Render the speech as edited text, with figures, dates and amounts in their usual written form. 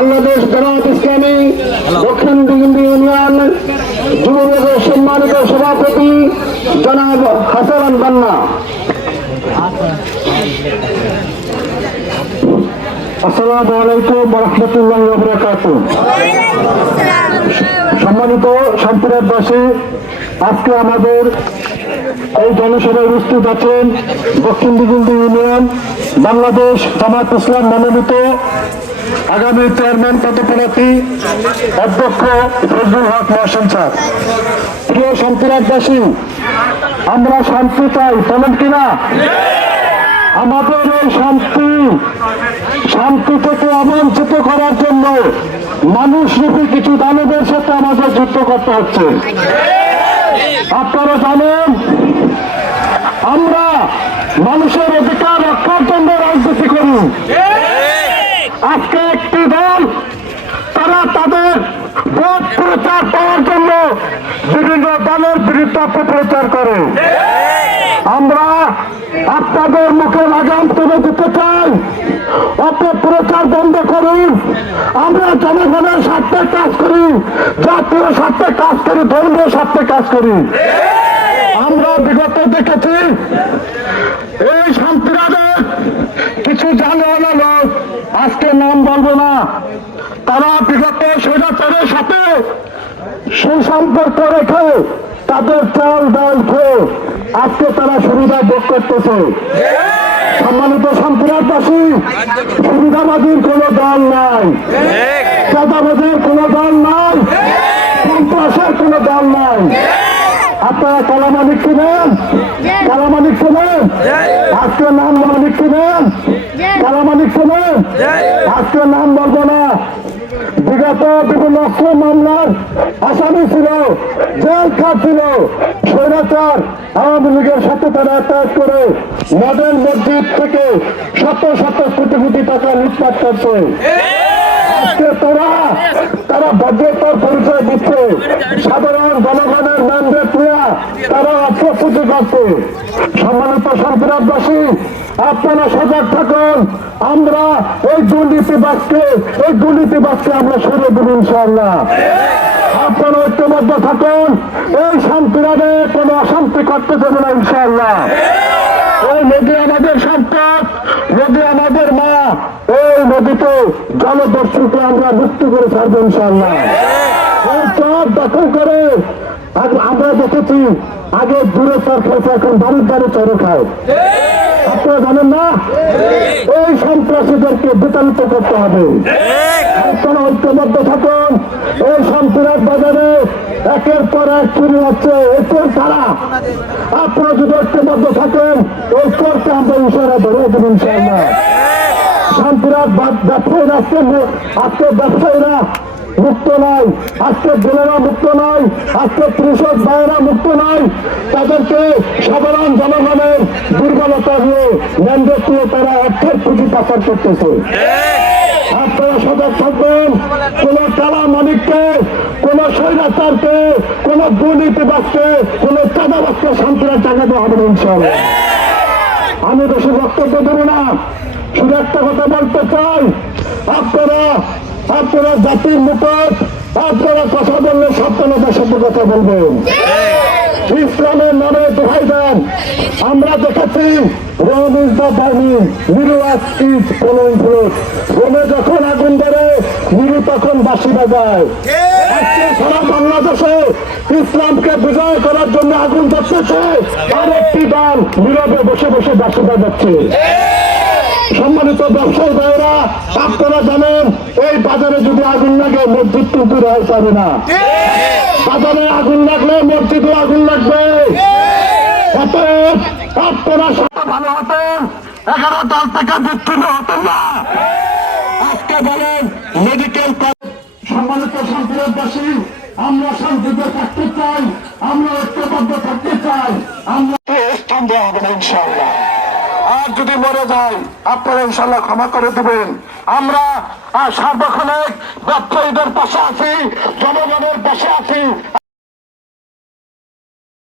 বাংলাদেশ জামায়াত ইসলামী দক্ষিণ দিগিন্দি ইউনিয়ন যুবলীগের সম্মানিত সভাপতি জনাব হাসান বান্না। আসসালামু আলাইকুম ওয়া রাহমাতুল্লাহি ওয়া বারাকাতুহু। সম্মানিত সম্প্রদায়বাসী, আজকে আমাদের এই জনসভায় উপস্থিত আছেন দক্ষিণ দিগিন্দি ইউনিয়ন বাংলাদেশ জামায়াত ইসলাম মনোনীত আগামী চেয়ারম্যান পদপ্রার্থী অধ্যক্ষ ফজলুল হক মহসিন স্যার। প্রিয় সম্প্রদায়বাসী, আমরা শান্তি চাই, বলেন কিনা? আমাদের এই শান্তি থেকে অবঞ্চিত করার জন্য মানুষরূপী কিছু দানবের সাথে আমাদের যুদ্ধ করতে হচ্ছে। আপনারা জানেন, আমরা মানুষের অধিকার রক্ষার জন্য রাজনীতি করি। আজকে একটি দল তারা তাদের ভোট প্রচার পাওয়ার জন্য বিভিন্ন দলের বিরুদ্ধে অপপ্রচার করে। আমরা আপনাদের মুখে লাগাম তুলে দিতে চাই, অপপ্রচার বন্ধ করুন। আমরা জনগণের স্বার্থে কাজ করি, জাতীয় স্বার্থে কাজ করি, ধর্মীয় স্বার্থে কাজ করি। আমরা বিগত দেখেছি এই সম্প্রদায়ের কিছু জানেওয়ালা লোক, আজকে নাম বলবো না, তারা বিগত স্বৈরাচারের সাথে সুসম্পর্ক রেখে তাদের চাল ডাল খেয়ে আজকে তারা সুবিধা ভোগ করতেছে। সম্মানিত সম্প্রদায়বাসী, সুবিধাবাদীর কোনো দল নাই, চাঁদাবাদের কোনো দল নাই, সন্ত্রাসের কোনো দল নাই। আপনারা কালামানিক কিনেন, কালামানিক শোনেন, আজকে নাম মানিক কিনেন, কালামানিক শোনেন, আজকে নাম বলবো না। বিগত বিভিন্ন অস্ত্র মামলার আসামি ছিল, জেল খাটছিল। স্বৈরাচার আওয়ামী লীগের সাথে তারা অ্যাটাক করে মডেল মসজিদ থেকে শত শত কোটি কোটি টাকা লুটপাট করছে। আজকে তারা ভদ্রতার পরিচয় দিচ্ছে, সাধারণ জনগণের ম্যান্ডেট নিয়ে তারা অপ্রস্তুতি করছে। সম্মানিত সম্প্রদায়বাসী, আপনারা সজাগ থাকুন। আমরা এই দুর্নীতিবাজকে আমরা সরিয়ে দেব ইনশাআল্লাহ। আপনারা ঐক্যবদ্ধ থাকুন, এই শান্তিরাবে কোনো অশান্তি করতে দেবে না ইনশাআল্লাহ। এই নদী আমাদের সম্পদ, নদী আমাদের মা, এই নদীতে জলদস্যুকে আমরা মুক্তি করে ছাড়বো ইনশাআল্লাহ। এই চর দখল করে আমরা দেখেছি আগে দূরে চর খেয়েছে, এখন বাড়ির বাড়ি চরে খায়। আপনারা জানেন না? এই সন্ত্রাসীদেরকে বিতাড়িত করতে হবে। আপনারা ঐক্যবদ্ধ থাকুন। এই সন্ত্রাস বাজারে একের পর এক চুরি হচ্ছে, এরপর তারা আপনারা যদি ঐক্যবদ্ধ থাকেন, ওই চোরকে আমরা ইশারা ধরে দেবেন ইনশাআল্লাহ। সন্ত্রাস ব্যবসায়ীরা আজকে ব্যবসায়ীরা মুক্ত নয়, আজকে জেলেরা মুক্ত নয়, আজকে কৃষক ভাইয়েরা মুক্ত নয়। তাদেরকে সাধারণ জনগণের দুর্বলতা দিয়ে ম্যান্ডেট দিয়ে তারা অর্থের পুঁজি পাচার করতেছে। আপনারা সজাগ থাকবেন। কোন কালা মালিককে, কোন স্বৈরাচারকে, কোন দুর্নীতিবাজকে, কোন চাঁদাবাজকে শান্তির টাকা দেওয়া হবে ইনশাআল্লাহ। আমি বেশি বক্তব্য দেবো না, শুধু একটা কথা বলতে চাই, আপনারা জাতির মুখত আপনারা কথা বললে সত্যনতার সাথে কথা বলবেন, ইসলামের নামে দোহাই দেন। আমরা দেখেছি Rome is the burning, Nero is following fruit. রোমে যখন আগুন ধরে, নিরু তখন বাঁশি বাজায়। আজকে সারা বাংলাদেশে ইসলামকে বিজয় করার জন্য আগুন ধরতেছে, আর একটি দল নীরবে বসে বসে বাঁশি বাজাচ্ছে। সম্মানিত ব্যবসায়ী ভাইয়েরা, আপনারা জানেন এই বাজারে যদি আগুন লাগে মসজিদ কিন্তু রয়ে যাবে না। বাজারে আগুন লাগলে মসজিদে আগুন লাগবে। অতএব আপনারা সবাই ভালো হতেন, 11 দল থেকে বিচ্ছিন্ন হতেন না। আজকে বলেন মেডিকেল। সম্মানিত সম্প্রদায়বাসী, আমরা শান্তিতে থাকতে চাই, আমরা ঐক্যবদ্ধ থাকতে চাই, আমরা স্থান দেওয়া হবে না ইনশাআল্লাহ। আর যদি মরে যায় আপনারা ইনশাআল্লাহ ক্ষমা করে দেবেন। আমরা সার্বক্ষণিক ব্যবসায়ীদের পাশে আছি, জনগণের পাশে আছি।